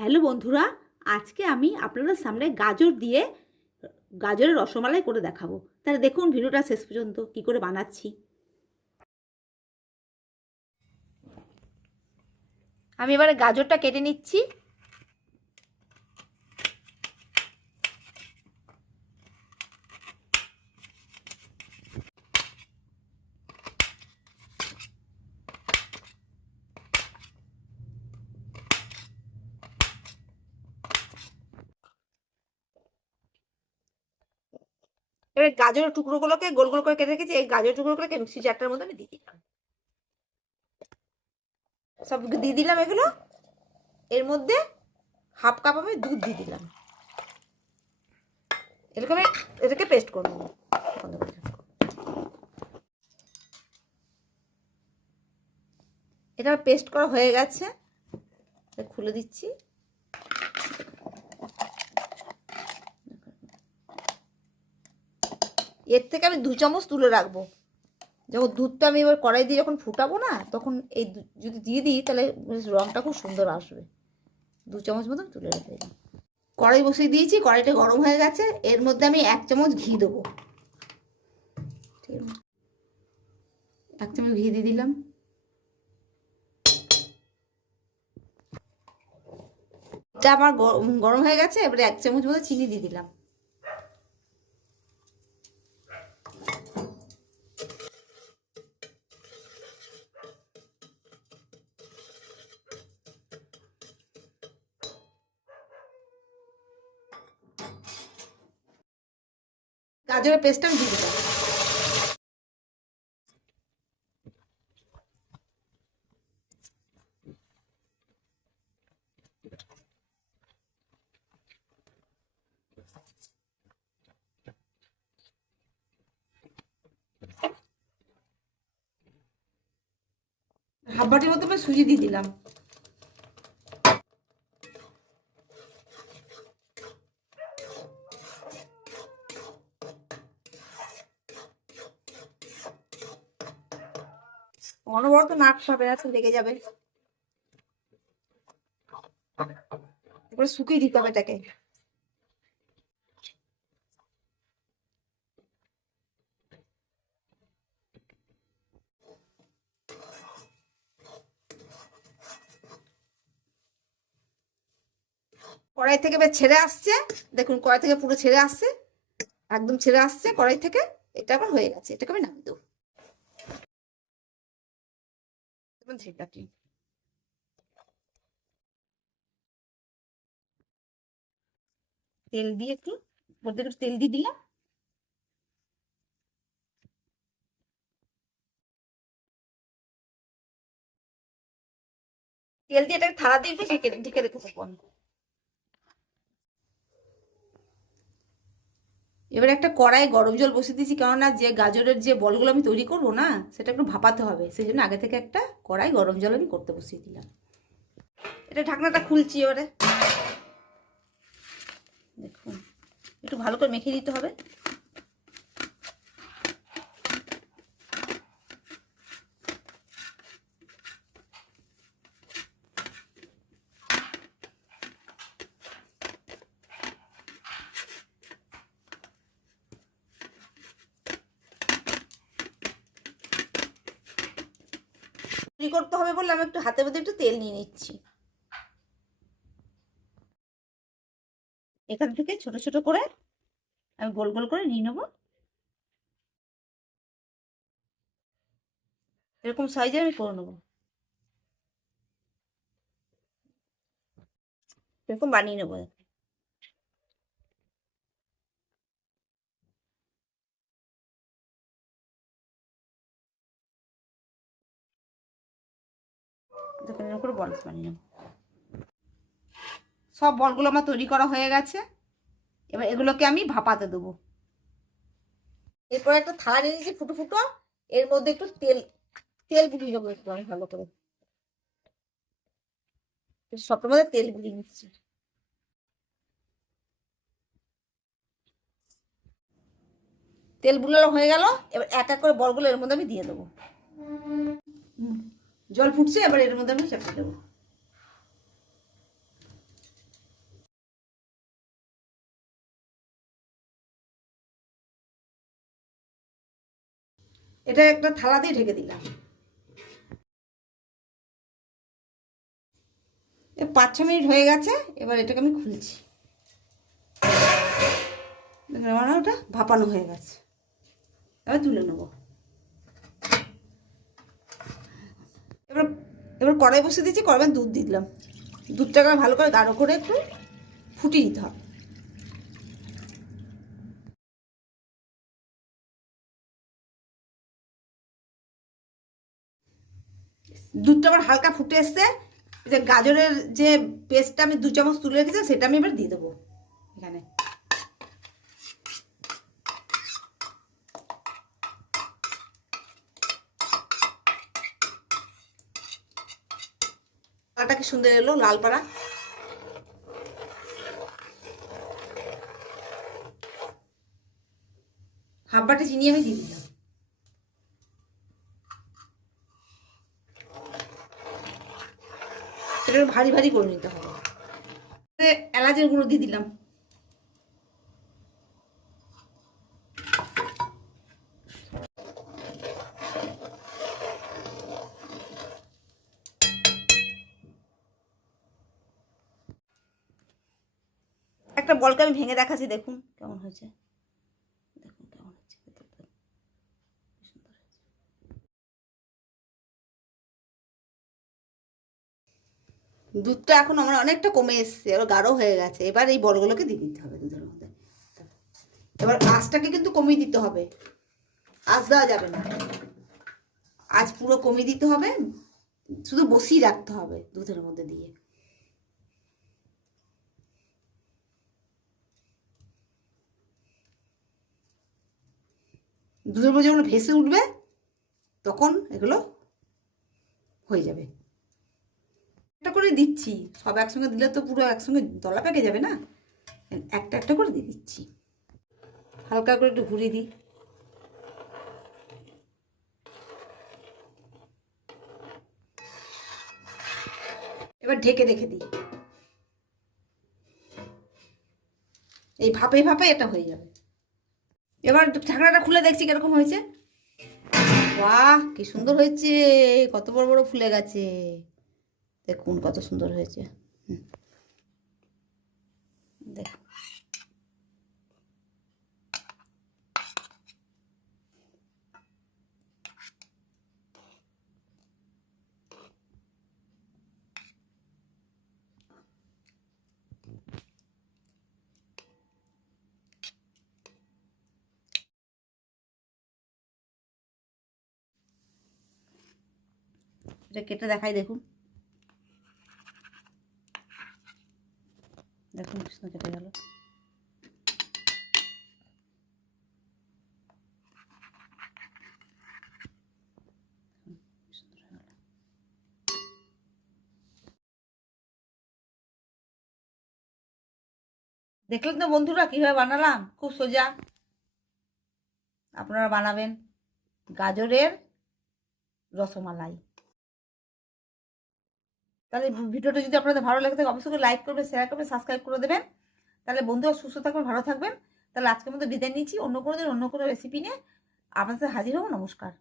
Hello বন্ধুরা, আজকে আমি আপনাদের সামনে গাজর দিয়ে গাজরের রসমালাই করে দেখাবো। তাহলে দেখুন ভিডিওটা শেষ পর্যন্ত কি করে বানাচ্ছি। আমি এবারে গাজরটা কেটে নিচ্ছি। এবার গাজরের টুকরোগুলোকে গোল গোল করে কেটে রেখেছি। এই গাজরের টুকরোগুলোকে মিক্সি জারটার মধ্যে আমি দিয়ে দিলাম। সব দিয়ে দিলাম এগুলো। এর মধ্যে হাফ কাপ আমি দুধ দিয়ে দিলাম। এরকম এটাকে পেস্ট করে নেবো। এটা পেস্ট করা হয়ে গেছে, খুলে দিচ্ছি। এর থেকে আমি 2 চামচ তুলে রাখবো। যখন দুধটা আমি এবার কড়াই দিয়ে যখন ফুটাবো না, তখন এই যদি দিয়ে দিই তাহলে রঙটা খুব সুন্দর আসবে। 2 চামচ মতন তুলে রেখে দিলাম। কড়াই বসিয়ে দিয়েছি, কড়াইটা গরম হয়ে গেছে। এর মধ্যে আমি 1 চামচ ঘি দেবো। 1 চামচ ঘি দিয়ে দিলাম। এটা আমার গরম হয়ে গেছে। এবারে 1 চামচ মতো চিনি দিয়ে দিলাম। গাজরের পেস্টটা আমি দিয়ে দিলাম। হাফ বাটির মতো আমি সুজি দিয়ে দিলাম। অনবরত নাক সাপে আছে, লেগে যাবে। এবারে শুকিয়ে দিতে হবে এটাকে। কড়াই থেকে বেশ ছেড়ে আসছে, দেখুন কড়াই থেকে পুরো ছেড়ে আসছে, একদম ছেড়ে আসছে কড়াই থেকে। এটা আবার হয়ে গেছে, এটাকে আমি নামিয়ে দেবো। তেল দিয়ে একটু তেল দিয়ে দিলাম। তেল দিয়ে এটাকে থালা দিয়ে ঢেকে রেখে দেবো। এবার একটা কড়াই গরম জল বসিয়ে দিয়েছি, কেননা যে গাজরের যে বলগুলো আমি তৈরি করব না, সেটা একটু ভাপাতে হবে। সেই জন্য আগে থেকে একটা কড়াই গরম জল আমি করতে বসিয়ে দিলাম। এটা ঢাকনাটা খুলছি এবারে। দেখুন একটু ভালো করে মেখে দিতে হবে। তৈরি করতে হবে বলে আমি একটু হাতের মধ্যে একটু তেল নিয়ে নিচ্ছি। এখান থেকে ছোট ছোট করে আমি গোল গোল করে নিয়ে নেবো। এরকম সাইজে আমি করে নেবো। এরকম বানিয়ে নেবো। দেখুন এরকম করে বলস বানিয়ে নেবো। সব বলগুলো আমার তৈরি করা হয়ে গেছে। এবার এগুলোকে আমি ভাপাতে দেবো। এরপর একটা থালা নিয়ে নিয়েছি ফুটো ফুটো। এর মধ্যে একটু তেল তেল গুলিয়ে নেবো একটু আমি ভালো করে। সবটার মধ্যে তেল গুলিয়ে নিচ্ছি। তেল বুলানো হয়ে গেল। এবার এক এক করে বলগুলো এর মধ্যে আমি দিয়ে দেবো। জল ফুটছে, এবার এর মধ্যে আমি চাপিয়ে দেবো। এটা একটা থালা দিয়ে ঢেকে দিলাম। 5-6 মিনিট হয়ে গেছে, এবার এটাকে আমি খুলছি। মানে ওটা ভাপানো হয়ে গেছে, এবার তুলে নেবো। এবার এবার কড়াই বসিয়ে দিচ্ছি, কড়াই দুধ দিয়ে দিলাম। দুধটাকে ভালো করে গাঢ় করে একটু ফুটিয়ে নিতে হবে। দুধটা আবার হালকা ফুটে এসছে, যে গাজরের যে পেস্টটা আমি 2 চামচ তুলে রেখেছি সেটা আমি এবার দিয়ে দেবো এখানে। পাড়াটা কি সুন্দর এলো, লাল পাড়া। হাফ বাটি চিনি আমি দিয়ে দিলাম। এটা ভারী ভারী করে নিতে হবে। এলাচের গুঁড়ো দিয়ে দিলাম। একটা বলকে আমি ভেঙে দেখাচ্ছি, দেখুন কেমন হয়েছে। দেখুন কেমন হচ্ছে, দুধটা এখন আমার অনেকটা কমে এসছে, এবার গাঢ় হয়ে গেছে। এবার এই বলগুলোকে দিয়ে দিতে হবে দুধের মধ্যে। এবার আঁচটাকে কিন্তু কমিয়ে দিতে হবে, আঁচ দেওয়া যাবে না, আঁচ পুরো কমিয়ে দিতে হবে, শুধু বসিয়ে রাখতে হবে দুধের মধ্যে দিয়ে। দুধের মধ্যে যখন ভেসে উঠবে তখন এগুলো হয়ে যাবে। একটা করে দিচ্ছি, সব একসঙ্গে দিলে তো পুরো একসঙ্গে দলা পেকে যাবে না, একটা একটা করে দিয়ে দিচ্ছি। হালকা করে একটু ঘুরিয়ে দিই। এবার ঢেকে রেখে দিই, এই ভাপে ভাপে এটা হয়ে যাবে। এবার ঢাকনাটা খুলে দেখছি কিরকম হয়েছে। বাহ, কি সুন্দর হয়েছে, কত বড় বড় ফুলে গেছে, দেখুন কত সুন্দর হয়েছে। দেখ, এটা কেটে দেখাই, দেখুন দেখুন কি সুন্দর কেটে গেল। দেখলেন তো বন্ধুরা কিভাবে বানালাম, খুব সোজা, আপনারা বানাবেন গাজরের রসমালাই। তাহলে ভিডিওটা যদি আপনাদের ভালো লাগে থাকে অবশ্যই লাইক করবেন, শেয়ার করবেন, সাবস্ক্রাইব করে দেবেন। তাহলে বন্ধুরা সুস্থ থাকবেন, ভালো থাকবেন। তাহলে আজকের মতো বিদায় নিচ্ছি, অন্য কোনো দিন অন্য কোনো রেসিপি নিয়ে আপনাদের হাজির হবো। নমস্কার।